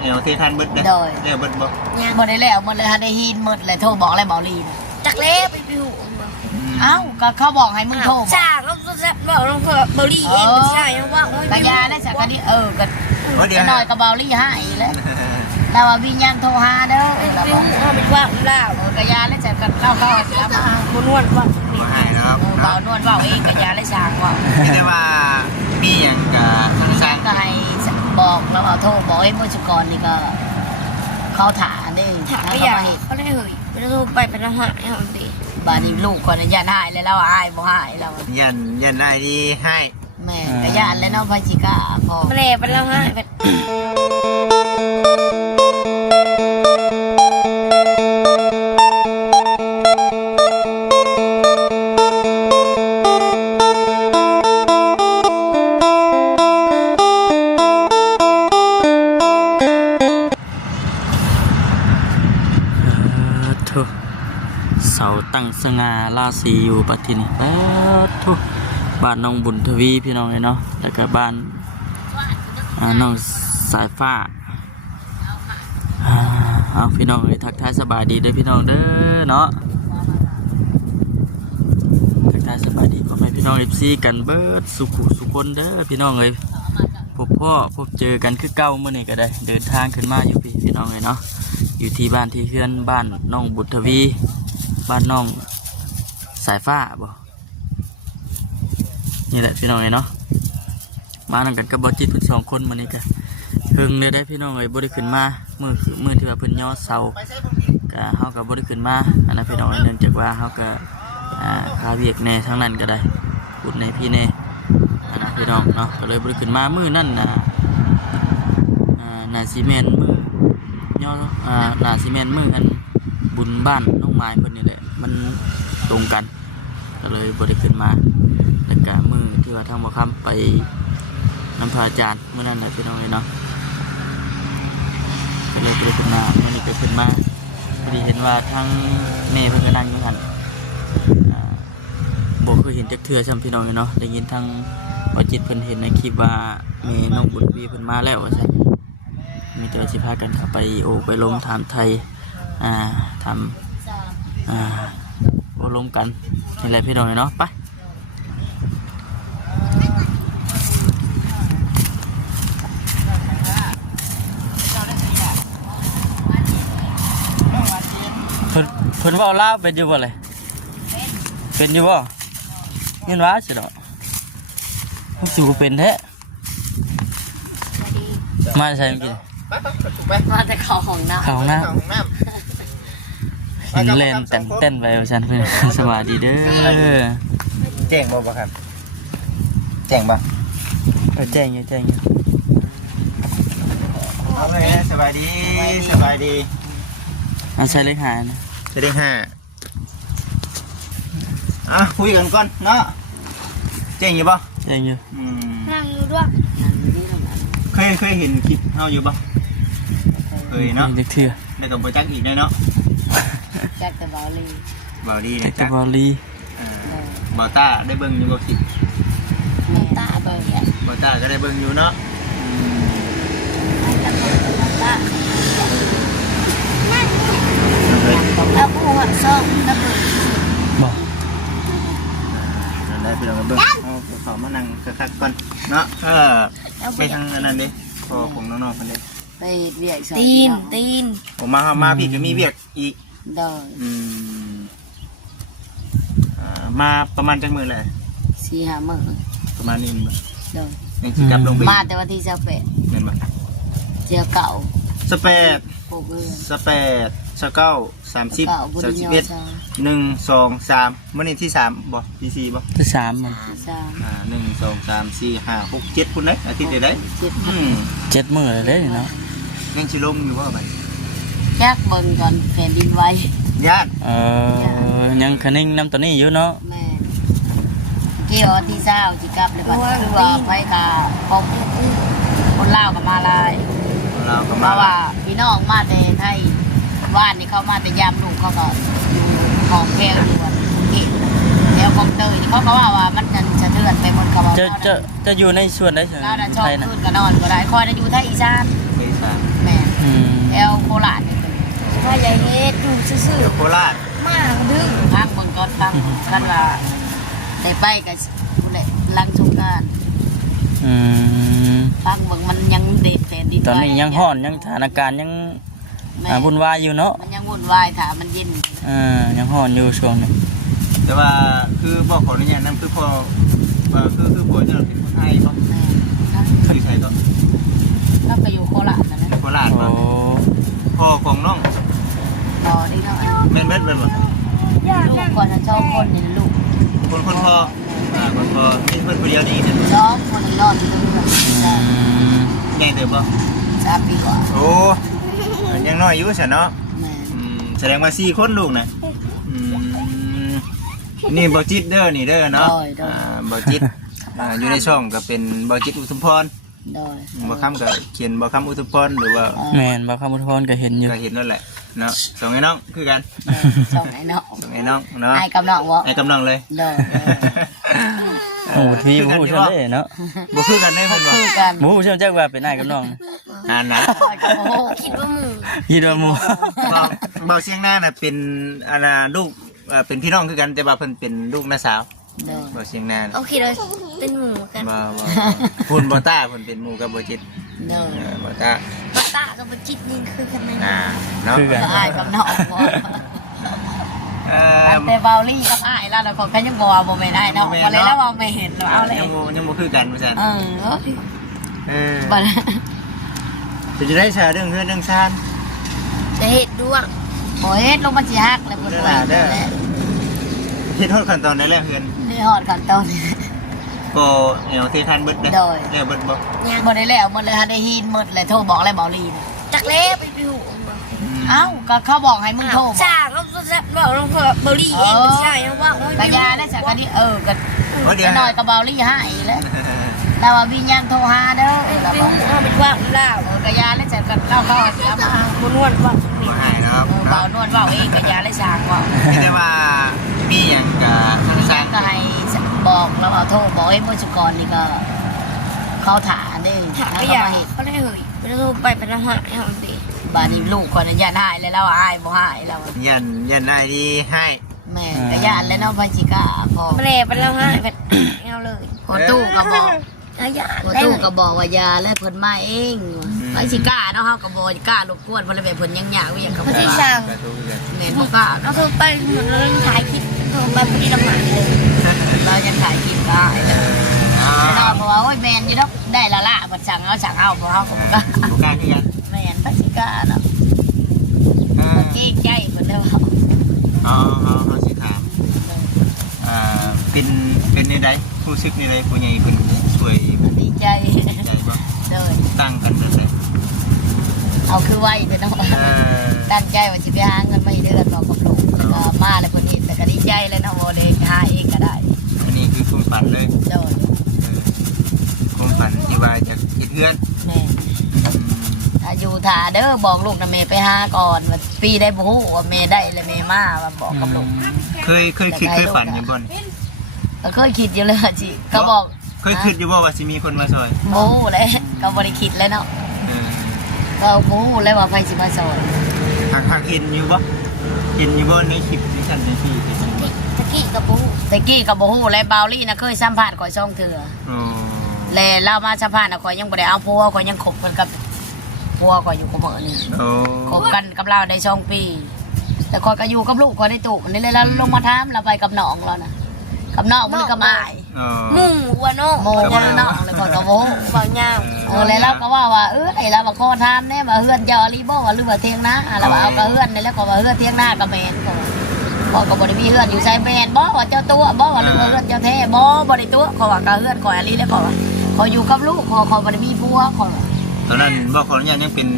เอวที่ท่านเบิดเด้เรียกเบิดบ่บ่ได้แล้วหมดเลยฮะได้หินหมดเลยโทรบอกอะไรบอกลีน จักเล่ไปพิว เอ้าก็เขาบอกให้มึงโทร จ้าเขาบอกเราเบอร์รี่เองไม่ใช่ยังว่าง กระยาได้สักกะนี้ก็ เดี๋ยว น้อยก็เบาลี่ให้แล้วแต่ว่าวิญญาณโทรหาเด้อ พิวเอาไปว่างแล้ว กระยาได้สักกะเล่าเสียมา บนวนว่าง บ่ให้นะครับ เบานวลเบาเองกระยาได้สร้างว่า แต่ว่ามีหยังก็สร้าง ก็ให้บอกแล้วเอาโทรบอกให้เมื่อสุกรนี่ก็เขาถาได้ ถามไม่อยากเขาได้เหยไม่ได้ไปเป็นอาหารให้ทำดี บ้านนี้ลูกก่อนยันหายเลยแล้วอายบ่หายแล้ว ยันได้ดีให้ แม่กระยานแล้วน้องพชิกาพอ ไม่ได้เป็นอาหารเป็น ทุเสาตั้งสง่าราศีอยู่ปัททินี่ทุบ้านน้องบุญทวีพี่น้องเนาะแล้วก็บ้านน้องสายฟ้าเอาพี่น้องเลยทักทายสบายดีเด้อพี่น้องเด้อเนาะทักทายสบายดีก็ไม่พี่น้องเอฟซีกันเบิดสุขุสุคนเด้อพี่น้องเลยพบพ่อพบเจอกันคือเก่าเมื่อนี้ก็ได้เดินทางขึ้นมาอยู่พี่น้องเลยเนาะอยู่ที่บ้านที่เพื่อนบ้านน้องบุตรทวีบ้านน้องสายฟ้าบ่นี่แหละพี่น้องเนาะมานั่งกันกับบอจิตเพิ่น2 คนมานี่กันเพิ่งได้พี่น้องบ่ได้ขึ้นมาเมื่อที่ว่าเพิ่นย่อเสาก็เฮาก็บ่ได้ขึ้นมาอันนั้นพี่น้องเนื่องจากว่าเฮาก็คาเวียกแน่ทั้งนั้นก็ได้พูดในพี่แน่อันนั้นพี่น้องเนาะก็เลยบ่ได้ขึ้นมามื้อนั้นน่ะซีเมนต์มื้อย่อน่าซีเมนต์มื้อกันบุญบ้านน้องไม้เพิ่นนี่แหละมันตรงกันก็เลยบ่ได้ขึ้นมาแล้วก็มื้อที่ว่าทางบ่ค้ำไปนำพระอาจารย์มื้อนั้นน่ะพี่น้องเนาะก็เลยบ่ได้ขึ้นมามื้อนี้ก็ขึ้นมาพอดีเห็นว่าทางแม่เพิ่นก็นั่งอยู่หั่นบ่เคยเห็นจักเทื่อซ้ำพี่น้องเนาะได้ยินทางว่าจิตเพิ่นเห็นในคลิปว่าแม่น้องบุญวีเพิ่นมาแล้วว่าซั่นมีแต่สิพากันเข้าไปโอ้ไปลมถามไทยทำโอ้ลมกันนี่แหละพี่น้องเนาะไปเพิ่นว่าลาวเป็นอยู่บ่เลยเป็นอยู่บ่ยินว่าสิดอกพวกสิบ่เป็นแท้มาใส่เมื่อกี้ มาแต่เขาของน้ำ เข้าห้องน้ำเห็นเล่นเต้นไปว่าฉันเพื่อนสวัสดีเด้อ แจ้งบ่ครับแจ้งบ่ แจ้งอยู่เอาไปสบายดีเอาใส่เลขหานะ จะได้5คุยกันก่อนเนาะแจ้งอยู่บ่ แจ้งอยู่ นั่งอยู่ด้วย เคยเห็นคลิปเฮาอยู่บ่เคยเนาะ เด็กเถื่อ แล้วก็บ่จักอีกได้เนาะ แจ็คแต่เบาลี บ่ดี เด็ นะ ก จ๊ะ บอลลี บ่ต้าได้เบิ่งอยู่บ่คลิป น้ำตาเบาเนี่ย บ่ต้าก็ได้เบิ่งอยู่เนาะ แล้วกูหันซ่อมแล้วกู บอก นั่นได้พี่น้องเบิ่งเอาขอมานั่งคักๆก่อนเนาะไปทางนั้นดิพ่อของน้องๆเพิ่นเด้ ไปเรียก ตีน ผมมาพี่ก็มีเวียกอีก ดอย มาประมาณจักมื้อแหละ 4-5 มื้อ ประมาณนี้บ่ ดอย ยังสิกลับลงไป มาแต่วันที่28 แม่นบ่ เจียวเก่า สเปด ปลูกเรือน สเปดสเก้า30 เก่าบุรียอ 31 ชา 1 2 3มื้อนี้ที่3บ่ที่4บ่ ที่3มัน 3 1 2 3 4 5 6 7พุ่นเด้อาทิตย์ได้ 7 มื้อเลยเนาะ ยังสิลงอยู่บ่บัด แจ็คเบิ่งก่อนแผ่นดินไหว ญาติ ยังคะนิ่งน้ำตัวนี้อยู่เนาะ แม่เกี่ยวที่เช้าสิกลับเลยบัดคือว่าไผกะพบคนลาวก็มาหลาย เราก็ เพ มา ราะว่าพี่น้องมาแต่ไทยบ้านนี่เขามาแต่ยามลูกเขาก็อยู่ของแพงอยู่ว่าที่แล้วของเตยนี่เขาก็ว่ามันจะเทือนไปหมดกับว่า จะอยู่ในส่วนใด เราชอบ ไทยนะ ขึ้นก็นอนก็ได้คอยจะอยู่ไทยอีสาน ไปสาน แม่ ซื่อ โคราช ๆมากดื้อ พังเบิ่งก่อนฟังกันว่าได้ไปกับหลังสงกรานต์ อืม ฟังเบิ่งมันยังเด็ดแผ่นดิน ตอนนี้ยังฮ้อนยังสถานการณ์ยัง แม่ วุ่นวายอยู่เนาะ มันยังวุ่นวายถ้ามันเย็น ยังฮ้อนอยู่ช่วงนี้ แต่ว่าคือบอกขออนุญาตนั่นคือพอคือผัวจะเป็นคนไทยป่ะ แม่นะ คือไทยก็ ก็ไปอยู่โคราชนั่นแหละ โคราช โอ้ ป่ะพ่อของน้อง ต่อนี่เนาะ แม่นเป็นหมด ลูกก่อนจะชอบคนนี่ลูก คนพ่อคนพ่อนี่เพื่อนคนเดียวนี่เนี่ย ชอบคนนี่รอดอยู่ตรงนี้ อืม ใหญ่เติบป่ะ 3 ปีกว่า โอ้ยังน้อยอยู่สิเนาะ แม่ แสดงว่า4 คนลูกนะนี่บอจิตเด้อนี่เด้อเนาะบอจิตอยู่ในช่องก็เป็นบอจิตอุทุมพร โดย บอคำก็เขียนบอคำอุทุมพรหรือว่า แม่นบ่คำพุทธพรก็เห็นอยู่ ก็เห็นนั่นแหละเนาะสองไอ้น้องคือกัน ช่องไหนเนาะ สองไอ้น้องเนาะ ไอ้กับน้องวะ ไอ้กำลังเลย โดย โอ้ที่บ่ฮู้ซั่นเด้เนาะ บ่คือกันได้เพิ่นบ่ คือกัน บ่ฮู้ซั่นจักว่าเป็นอ้ายกับน้อง อ่านนะ คอยกับโอ้ คิดว่าหมู คิดว่าหมู่ เบาเสียงหน้าน่ะเป็นลูกเป็นพี่น้องคือกันแต่ว่าเพิ่นเป็นลูกน้าสาว โดย เบาเสียงหน้า โอเคเลยเป็นหมูกัน บ่คุณบ่ต้าเพิ่นเป็นหมู่กับบ่จิต โดย บ่ต้า ปะตากับปะจิตนี่คือกันไหม เนาะ คือกัน ไอ้กับน้องวะ เอ แต่เบาลี่กับไอ้แล้วเราก็ยังบอกว่าบ่แม่นไอ้เนาะมาเลยแล้วว่าไม่เห็นเราเอาเลย ยังบ่คือกันว่าซั่น เออ บ่ บัด จะได้ชาเรื่องเฮือนเรื่องชาญ จะเห็ดดวง โอ้ยลงมาสิฮักเลยบ่ได้แหละ เฮ็ดโทษขั้นตอนได้แล้วเฮือน นี่ฮอดกันตอน ก็แนวที่ท่านเบิดได้ โดย แล้วเบิดบ่ บ่ได้แล้วหมดเลยฮะได้ฮีนหมดเลยโทรบอกเลยเบาลี่ จักเล่ไปพิว เอ้าก็เขาบอกให้มึงโทร จ้าเขาจะบอกลงเพื่อเบอรี่เองไม่ใช่ยังว่า กะยาได้จากกันนี่ก็ เดี๋ยว จะน้อยกับเบาลี่ให้แล้วแต่ว่าวิญญาณโทรหาเด้อ เป็นหูเอาเป็นว่าล่าว กะยาได้จากกันเล่าเข้าเอามา บนวนว่า บ่ให้เนาะ เบานวดเบาเองกะยาได้สร้างว่า แต่ว่ามีหยังก็สร้าง ก็ให้บอกแล้วเอาโทรบอกไอ้ผู้ชุกรนี่ก็เขาถาเด้ ถาม แล้ว ไม่ ก็ อยาก มาเห็น เขาได้เหยไปแล้วไปเป็นอาหารให้เขาดี บ้านนี้ลูกคนนี้ญาติหายเลยแล้วอายบ่หายแล้ว ยันได้ดีให้ แม่ก็ญาติแล้วน้องพันจิกาพอ ไม่ได้เป็นอาหารเป็นเอาเลย พอตู้ก็บอก อาญา พอตู้ก็บอกว่ายาแล้วเพิ่นมาเองพันจิกาเนาะเฮาก็บ่กล้ารบกวนเพิ่นเลยแบบเพิ่นยังอยากวิ่งกับ เขาที่สั่ง ก็ถูกกัน แม่บ่กล้า เราคือไปเหมือนเราถ่ายคลิปเราไปพอดีละหมาดเลย เรายังถ่ายคลิปได้เนาะเพราะว่าโอ้ยแม่นอยู่ดอกได้ละละบัดสั่งเอาสั่งเอาเพราะเฮาก็บ่กล้า ถูกกันคือกัน แม่นพันจิกาเนาะเจ๊ใจเพิ่นเด้อ อ๋อสิถามเป็นในใดผู้ซึกในใดผู้ใหญ่เพิ่นช่วย ดีใจ ใจบ่ เด้อ ตั้งกันแบบไหน เอาคือไว้เด้อเนาะ ตั้งใจว่าจะไปหาเงินมาให้เดือนบอกกับลูกก็มาแล้วคนเห็นแต่ก็ดีใจเลยนะโมเดลหาเองก็ได้ อันนี้คือความฝันเลย โดน ความฝันที่ว่าจะคิดเพื่อน แม่ถ้าอยู่ถ่าเด้อบอกลูกนะเมย์ไปหาก่อนว่าปีได้บุหูว่าเมย์ได้เลยเมย์มาว่าบอกกับลูก เคยคิดเคยฝันอยู่บ่น ก็เคยคิดอยู่เลยจิก็บอก เคยคิดอยู่บ่ว่าสิมีคนมาซอย บูหูเลยก็บริคิดเลยเนาะก็บูหูเลยว่าไฟสิมาสอน หากเห็นอยู่บ่ในคลิปที่ฉันในที่ ตะกี้กับบู แต่กี้กับบูหูเลยบาวลี่นะเคยสัมภาษณ์ก่อยช่องเถื่อ อ๋อ เลยเล่ามาสัมภาษณ์นะก่อยยังบ่ได้เอาพัวก่อยยังคบกันกับพัวก่อยอยู่กับเหมือนี่ โอ้ คบกันกับเราได้2 ปี แต่คอยก็อยู่กับลูกคอยได้ตุกนี่เลยแล้วลงมาถามเราไปกับน้องเรานะกับน้องมันก็มาอาย หมูวัวน้อง โมว่าน้องเลยคอยก็โว้ เบาเงา เลยเราก็ว่าไอ้เราบอกขอถามเนี่ยว่าเฮือนเจ้าอลีบ่ว่าหรือว่าเทียงนาเราว่าเอาก็เฮือนนี่แล้วก็ว่าเฮือนเทียงนาก็แม่นก็บอกก็บ่ได้มีเฮือนอยู่ใส่แม่นบ่ว่าเจ้าตัวบ่ว่าหรือว่าเฮือนเจ้าแท้บ่ได้ตัวขอว่าก็เฮือนขออลีแล้วก็ว่าขออยู่กับลูกขอบ่ได้มีผัวขอ ตอนนั้นบ่ขออนุญาตยังเป็น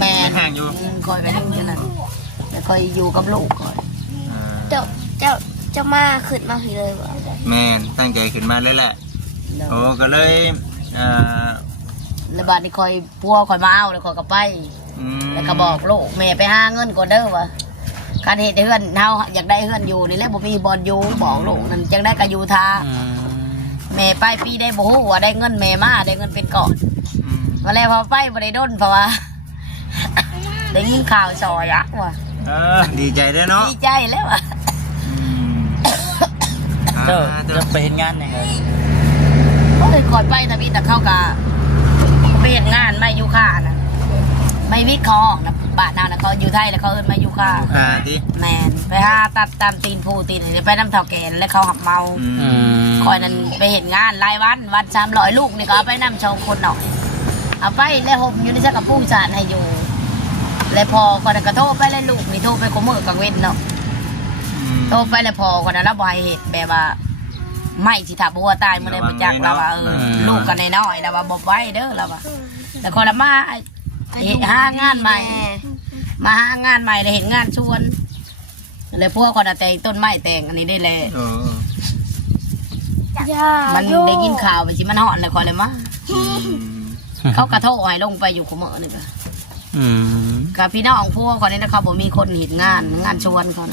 แม่น ห้างอยู่ คอยก็ยังอยู่นั่นแต่คอยอยู่กับลูกคอย เจ้ามาขึ้นมาทีเลยว่า แม่นตั้งใจขึ้นมาเลยแหละโอ้ก็เลย แล้วบาดนี้คอยพัวคอยมาเอาแล้วคอยก็ไปแล้วก็บอกลูกแม่ไปหาเงินก่อนเด้อวะการเหตุเฮือนเฮาอยากได้เฮือนอยู่นี่แหละบ่มีบอลอยู่บอกลูกนั่นจังได้ก็อยู่ทาแม่ไปปีได้บ่ฮู้ว่าได้เงินแม่มาได้เงินเป็นก่อนมาแล้วพอไปบ่ได้ดนเพราะว่า ได้ยินข่าวซอยอ่ะว่ะ ดีใจด้วยเนาะ ดีใจแล้วอ่ะ เจ้าจะไปเห็นงานยังไง ก็เลยคอยไปนะพี่แต่เข้ากะไปเห็นงานไม่ยุค่านะไม่วิเคราะห์นะบ้านนานะเขาอยู่ไทยแล้วเขาเอิ้นไม่ยุค่า ที่ แมนไปหาตัดตามตีนผู้ตีนไปน้ำเท่าแกนแล้วเขาหับเมาคอยนั้นไปเห็นงานรายวัน300 ลูกนี่ก็เอาไปนำชาวคนหน่อยเอาไปแล้วผมอยู่ในชักกับผู้จานให้อยู่แล้วพอคนนั้นก็โทรไปเลยลูกนี่โทรไปขโมยกังเว้นเนาะโทรไปแล้วพอคนนั้นรับใบเหตุแบบว่าไม่สิถ้าบัวตายเมื่อไรมาจักเราว่าลูกกันน้อยๆเราว่าบอกไว้เด้อเราว่าแต่คนละมาหางานใหม่มาหางานใหม่เลยเห็นงานชวนเลยพวกคนแต่งต้นไม้แต่งอันนี้ได้เลยมันได้ยินข่าวไปสิมันหอนเลยคนเลยมาเขากระโทษให้ลงไปอยู่ขโมยนี่ก็กับพี่น้องพวกคนนี้นะเขาบอกมีคนเห็นงานชวนเขา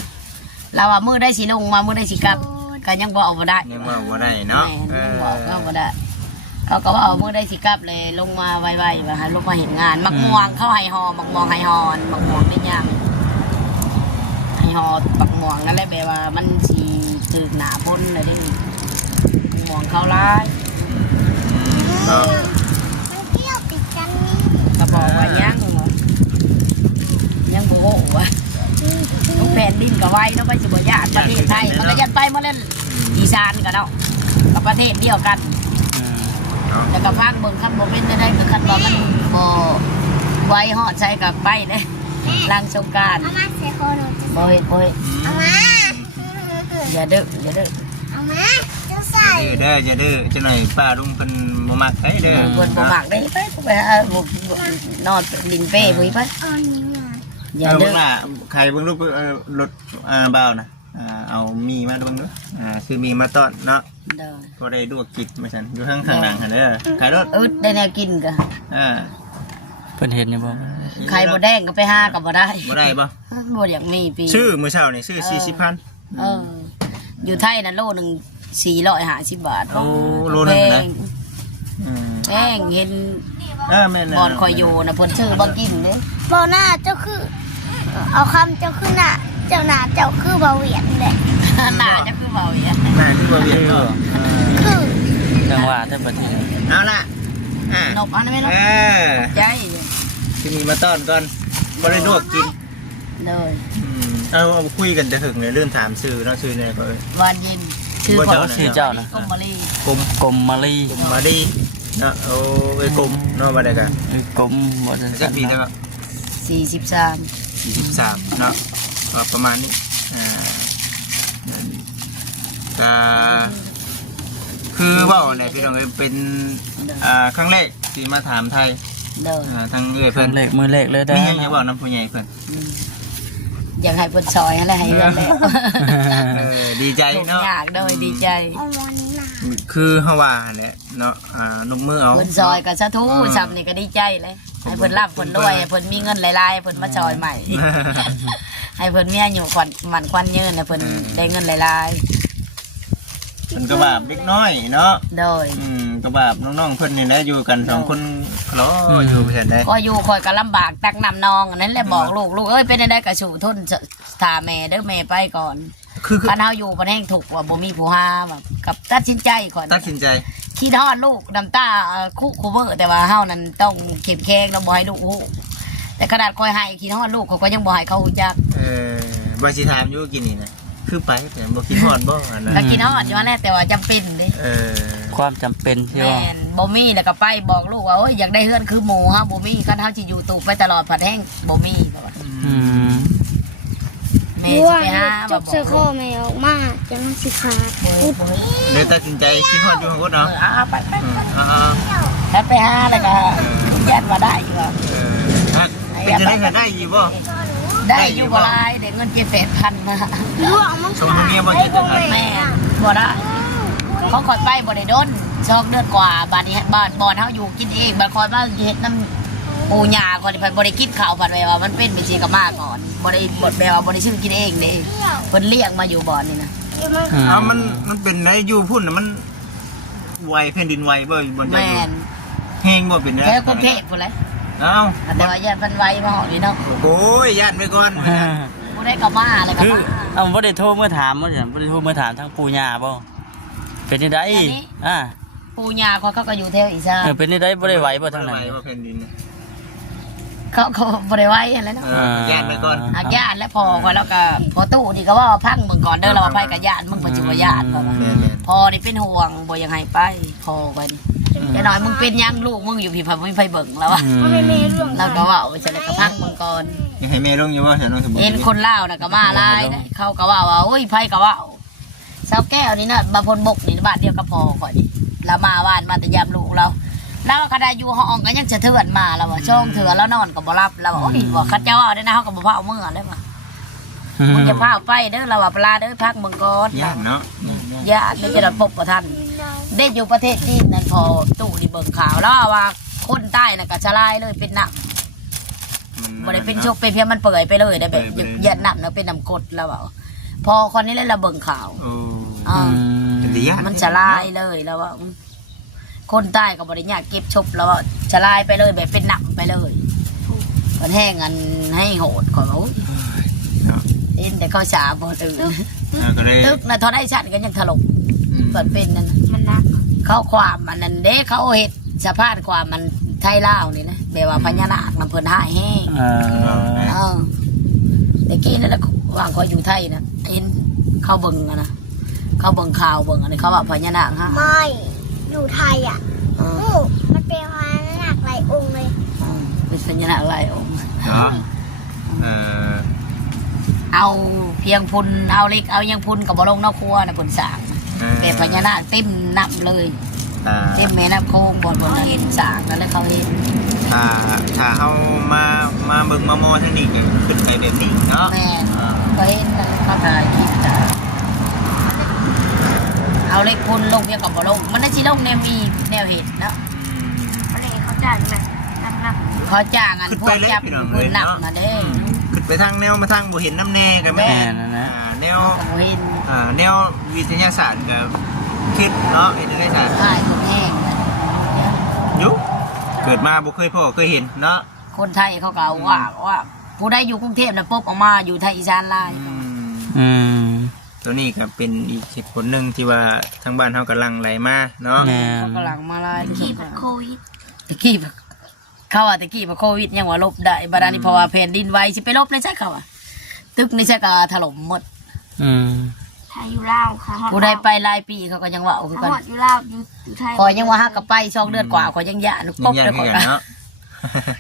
เราว่ามือได้สิลงมามือได้สิกลับก็ยังบอกเอาได้ยังบอกว่าได้เนาะบอกก็บ่ได้เขาก็ว่าเอามือได้สิกลับเลยลงมาไวๆว่าให้ลงมาเห็นงานมักม่วงเข้าไฮฮอมักม่วงไฮฮอนมักม่วงเป็นย่างไฮฮอมักม่วงนั่นแหละแบบว่ามันสีจืดหนาพ้นเลยได้มักม่วงเข้าร้ายก็บอกว่ายังโบโหวะลูกแผ่นดินกับไว้แล้วไปสิบญาติประเทศไทยมันก็ยันไปมาเล่นอีสานกันเนาะกับประเทศเดียวกันแต่กับภาคเมืองขั้นโมเป็นได้คือขั้นตอนมันโบไว้หอดใช้กับไปเลยลังสงการโบเห็นอย่าดื้ออย่าดื้ออย่าดื้อจะหน่อยป้าลุงเป็นบ่มักได้เด้อคนบ่มักได้ไปนอนดินเป้ไปอย่าดื้อใครเบิ่งลูกรถเบานะเอามีมาดูด้วยซื้อมีมาต้อนเนาะก็ได้ดวกจิตมาฉันอยู่ข้างหลังเด้อขายรถได้แนวกินกันเพิ่นเห็นนี่บ่ใครบ่แดงก็ไปหากับบ่ได้ป่ะบ่อยากมีปีชื่อมื้อเช้านี่ชื่อ40,000อยู่ไทยน่ะโลนึง450 บาทโอ้โลนึงนะแพงเห็นแม่นบอนคอยอยู่น่ะเพิ่นชื่อบ่กินเด้บ่หน้าเจ้าคือเอาคำเจ้าคือหน้าเจ้าหน้าเจ้าคือเบาเหวียนเลยหน้าเจ้าคือเบาเหวียนหน้าคือเบาเหวียนคือจังหวะแต่บัดนี้เอาล่ะนกอันนั้นไม่นกใจจะมีมาต้อนก่อนบ่ได้ดวกกินเลยเอาคุยกันจะถึงเลยเรื่องถามชื่อเนาะชื่อเนี่ยก็วันยินชื่อเจ้านะกรมมาลีกรมมาลีเนาะโอ้ยกรมเนาะบ่ได้กันกรมบ่ได้จักปีจัง43เนาะประมาณนี้คือว่าอะไรพี่น้องเป็นครั้งแรกที่มาถามไทยทางเพิ่นมือเล็กเลยได้มีอย่างบอกน้ำผู้ใหญ่เพิ่นอยากให้เพิ่นซอยอะไรให้เรื่องแล้วดีใจเนาะอยากโดยดีใจคือเฮาว่าแหละเนาะนุ่มมือเอาเพิ่นซอยก็สาธุซ้ำนี่ก็ดีใจเลยให้เพิ่นรับเพิ่นรวยเพิ่นมีเงินหลายๆเพิ่นมาซอยใหม่ให้เพิ่นมีอายุขวัญมันควันยืนนะเพิ่นได้เงินหลายๆเพิ่นก็บาปเล็กน้อยเนาะโดยก็บาปน้องๆเพิ่นนี่นะอยู่กัน2คนคลออยู่เพิ่นได้ก็อยู่คอยก็ลำบากตักน้ำนองนั่นแหละบอกลูกเอ้ยเป็นได้กระสู่ทนถาแม่เด้อแม่ไปก่อนคันเฮาอยู่ประเทศถูกว่าบ่มีผู้หาแบบกับตัดสินใจก่อนตัดสินใจคิดฮอดลูกน้ำตาคุเวอร์แต่ว่าเฮานั้นต้องเข้มแข็งแล้วบ่ให้ลูกฮู้แต่ขนาดคอยให้คิดฮอดลูกเขาก็ยังบ่ให้เขาฮู้จักบ่สิถามอยู่กินนี่นะคือไปแต่บ่คิดฮอดบ่อันนั้นก็คิดฮอดอยู่นั่นแหละแต่ว่าจำเป็นเด้ความจำเป็นที่ว่าแม่นบ่มีแล้วก็ไปบอกลูกว่าโอ้ยอยากได้เฮือนคือหมู่ฮะบ่มีคันเฮาสิอยู่ตู่ไปตลอดผัดแห้งบ่มีแม่สิไปหาจบเสื้อข้อแม่ออกมาจังสิขาดเลยตัดสินใจคิดฮอดอยู่หั่นเนาะไปแล้วไปหาแล้วก็ยัดมาได้อยู่ว่าเป็นจะได้อยู่บ่ได้อยู่บ่หลายได้เงิน7-8,000นะสมมุติเมียบ่7,000แม่บ่ได้เขาคอยไปบ่ได้โดน2 เดือนกว่าบาดนี้บ้านบ่อนเฮาอยู่กินเองบ่คอยมาเฮ็ดน้ำปูหญ้าก่อนที่เพิ่นบ่ได้กินข้าวผัดไว้ว่ามันเป็นไปสิก็มาก่อนบ่ได้บดแปลว่าบ่ได้ซื้อกินเองเด้เพิ่นเลี้ยงมาอยู่บ่อนนี่นะมันเป็นได้อยู่พุ่นน่ะมันไวแผ่นดินไวบ่บ่ได้อยู่แฮงบ่เป็นได้แค่กรุงเทพพุ่นแหละแต่ว่าญาติเพิ่นไวมาฮอดนี่เนาะโอ้ยญาติไปก่อน ได้ก็มาเลยก็ คือ มา เอาบ่ได้โทรเมื่อถามบ่ได้โทรเมื่อถามทางปู่ย่าบ่เป็นจังไดอ่า ปู่ย่าเขาก็อยู่แถวอีสาน เป็นจังไดบ่ได้ไหวบ่ทางนั้น ไหวบ่แผ่นดิน เขาบ่ได้ไว้อะไรเนาะ ย่านไปก่อน อาญาติและพอคอยแล้วก็พอตู้นี่ก็ว่าพังมึงก่อนเด้อเราว่าไปกับญาติมึงปัจจุบันญาติพอนี่เป็นห่วงบ่ยังให้ไปพอไปนี่แต่น้อยมึงเป็นยังลูกมึงอยู่พี่พาไม่ไปเบิ่งแล้ววะ มันเป็นเมร่วง เราก็ว่าจะเลยก็พังมึงก่อน ยังให้แม่ลงอยู่ว่าฉันน้องสมบูรณ์ เห็นคนเล่าน่ะก็มาลายนะเขาก็ว่าโอ้ยไผก็ว่าสาวแก้วนี่น่ะบาพลบกนี่บ้านเดียวกับพอข่อยนี่แล้วมาบ้านมาแต่ยามลูกเราแล้วคดาอยู่ห้องก็ยังจะเถื่อนมาแล้วว่าช่องเถื่อนแล้วนอนก็บ่รับแล้วว่าโอ้ยว่าคัดเจ้าเอาได้นะเขาก็บ่พาเอามื่อเลยว่ามึงจะพาไปเด้อเราว่าปลาเด้อพักมึงก่อน ย่านเนาะ ญาติไม่จะรับพบกับท่านได้อยู่ประเทศจีนนั่นพอตู้นี่เบิ่งข่าวแล้วว่าคนใต้น่ะก็ชะลายเลยเป็นน้ำบ่ได้เป็นโชคเป็นเพียงมันเปื่อยไปเลยได้แบบยันน้ำเนาะเป็นน้ำกรดแล้วว่าพอคนนี้เลยเราเบิ่งข่าว โอ้ อ่า เป็นญาติ มันชะลายเลยแล้วว่าคนใต้ก็บริญาเก็บชบแล้วว่าชะลายไปเลยแบบเป็นหนักไปเลยคนแห้งอันให้โหดของเขาเอ็นแต่เขาสาบอื่น ก็เลย ตึกนะทอได้ชัดกันยังถล่มเปิดเป็นนั่น มันนัก เขาความมันนั่นเด้เขาเห็ดสภาพความมันไทยลาวนี่นะแบบว่าพญานาคน้ำเพลินหายแห้งแต่กี้นั่นแหละวางคอยอยู่ไทยนะเอ็นเขาเบิ่งนะเขาเบิ่งข่าวเบิ่งอันนี้เขาว่าพญานาคฮะ ไม่อยู่ไทยอ่ะมันเป็นพญานาคหลายองค์เลย เป็นสัญลักษณ์หลายองค์ เนาะ เอาเพียงพุนเอาเล็กเอายังพุนกับบอลงนอกครัวนะพุนสางเก็บพญานาคเต็มนับเลยเต็มแม่น้ำโค้งบนนั้นสางนั่นแหละเขาเห็น ถ้าเอามาเบิ่งมามอทางนี้ก็ขึ้นไปแบบนี้เนาะ แม่ก็เห็นนั่นเขาถ่ายคลิปจ้ะเอาเล็กพุนลงเพียงกับบอลงมันน่าจะลงแนวมีแนวเห็ดเนาะ อันนี้เขาจ่ายแบบนับ เขาจ้างอันพวกจับพุนนับนะเด้ ขึ้นไปทางแนวมาทางบ่เห็นน้ำแน่กันแม่แนว เขาเห็น แนววิทยาศาสตร์กับคิดเนาะวิทยาศาสตร์ ถ่ายคนแห้ง ยุเกิดมาบ่เคยพ่อเคยเห็นเนาะ คนไทยเขาก็ว่าผู้ใดอยู่กรุงเทพนะปุ๊บออกมาอยู่ไทยอีสานลาย ตัวนี้ก็เป็นอีกเหตุผลหนึ่งที่ว่าทางบ้านเฮากำลังไหลมาเนาะ เขากำลังมาลาย ๆขี่แบบโควิด ตะกี้เขาว่าตะกี้ว่าโควิดยังว่าลบได้บาดานี้เพราะว่าแผ่นดินไหวสิไปลบเลยใช่เขาอ่ะตึกนี่ใช่ก็ถล่มหมด ไทยอยู่ลาวค่ะ ผู้ใดไปหลายปีเขาก็ยังว่าคือกัน หอดอยู่ลาวอยู่ไทย คอยยังว่าฮักกับไป2 เดือนกว่าคอยยังยะนุก ยิ่ บ งใหญ่ เลย ขึ้ คอย นกันเนาะ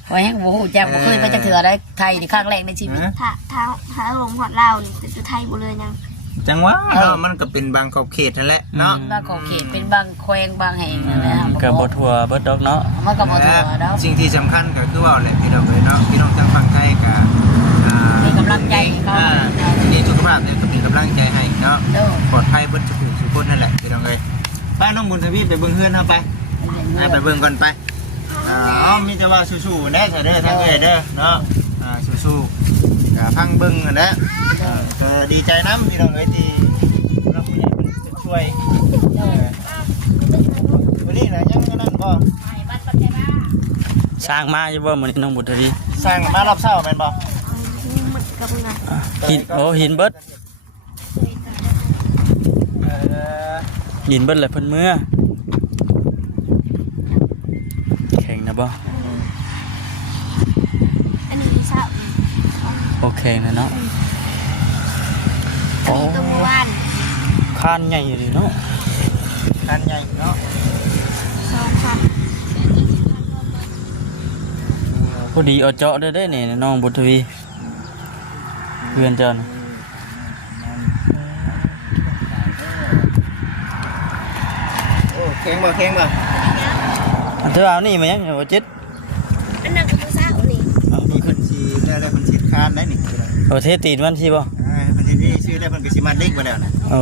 คอยยังบ่ฮู้จักบ่เคยไปจักเถื่อได้ไทยนี่ครั้งแรกในชีวิต ถ้าลงหอดลาวนี่จะอยู่ไทยบ่เลยยัง จังหวะเนาะมันก็เป็นบางขอบเขตนั่นแหละเนาะ บางขอเขตเป็นบางแขวงบางแห่งนั่นแหละครับ กับบทัวเบิดดอกเนาะ มันก็บ่ทั่วดอก สิ่งที่สำคัญก็คือว่าแหละพี่น้องเลยเนาะพี่น้องทางฝั่งไทยก็ มีกำลังใจเขา นี่สุขภาพเนี่ยก็เป็นกำลังใจให้เนาะ เด้อ ปลอดภัยเบิดทุกคนนั่นแหละพี่น้องเลยไปน้องบุญทวีไปเบิ่งเฮือนเฮาไปไปเบิ่งก่อนไปมีแต่ว่าสู้ๆแน่เด้อทางเอ้ยเด้อเนาะสู้ๆก็พังเบิ่งนั่นแหละก็ดีใจนำพี่น้องเอ้ยที่เราผู้ใหญ่เป็นช่วยวันนี้น่ะยังนั่นบ่ สร้างมาอยู่บ่มื้อนี้น้องบุตรี สร้างมารอบเช้าแม่นบ่ หมึกกับมึงนะ หินเบิดหินเบิดเลยเพิ่นเมื่อแข็งนะบ่ อันนี้ที่เศร้า โอเคนะเนาะ อันนี้ตัวเมื่อวาน คานใหญ่อยู่ดิเนาะ กันใหญ่เนาะ สองชั้น พอดีเอาเจาะได้นี่น้องบุตรีเพื่อนเจ้านะ โอ้แข็งบ่แข็งบ่ เธอเอานี่มายังบ่จิต อันนั้นก็เศร้านี่ นี่เพิ่นสิได้เพิ่นสิคานได้นี่ เอาเทตีนมันสิบ่ เพิ่นสินี่ชื่อได้เพิ่นก็สิมาเด็กบ่แล้วนะ โอ้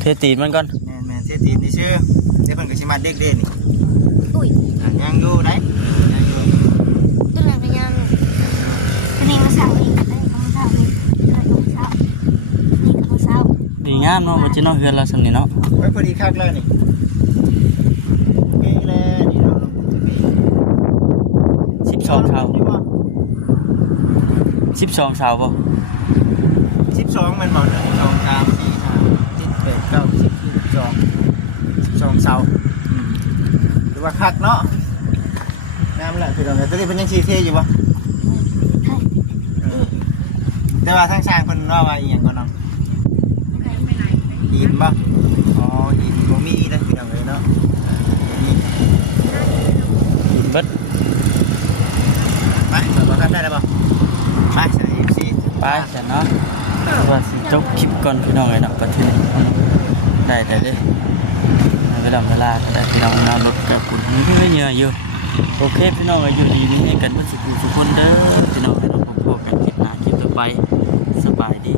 เทตีนมันก่อน แม่นเสียทีนี่ชื่อได้เพิ่นก็สิมาเด็กเด้นี่ อุ้ย ยังอยู่ได้ยังอยู่ ตัวไหนเป็นยังอันนี้ก็เศร้านี่อันนี้ก็เศร้านี่อันนี้ก็เศร้านี่ก็เศร้า ดีงามเนาะบ่จิเนาะเฮือนเราซั่นนี่เนาะ ไว้พอดีคักแล้วนี่นี่แหละนี่เนาะ 12เสา12เสาบ่ 12มันบ่1 2 3 4 5 7 8 9 10 12เสาหรือว่าคักเนาะน้ำแหละพี่น้องตอนนี้เพิ่นยังชีเทอยู่บ่แต่ว่าทางสร้างเพิ่นว่าอีหยังก่อนน้องหินบ่อ๋อหินบ่มีนะพี่น้องเอ้ยเนาะมี กินเบิด ไปบ่ครับได้แล้วบ่ไปใส่ FC ไปจ้ะเนาะว่าสิจบคลิปก่อนพี่น้องเอ้ยเนาะประเทศได้เด้เวลาแต่พี่น้องนอนรถกับปุ่นเหนื่อยอยู่โอเคพี่น้องอยู่ดีมีให้กันเมื่อสักครู่ทุกคนเด้อพี่น้องให้เราพบกันคลิปหน้าคลิปต่อไปสบายดี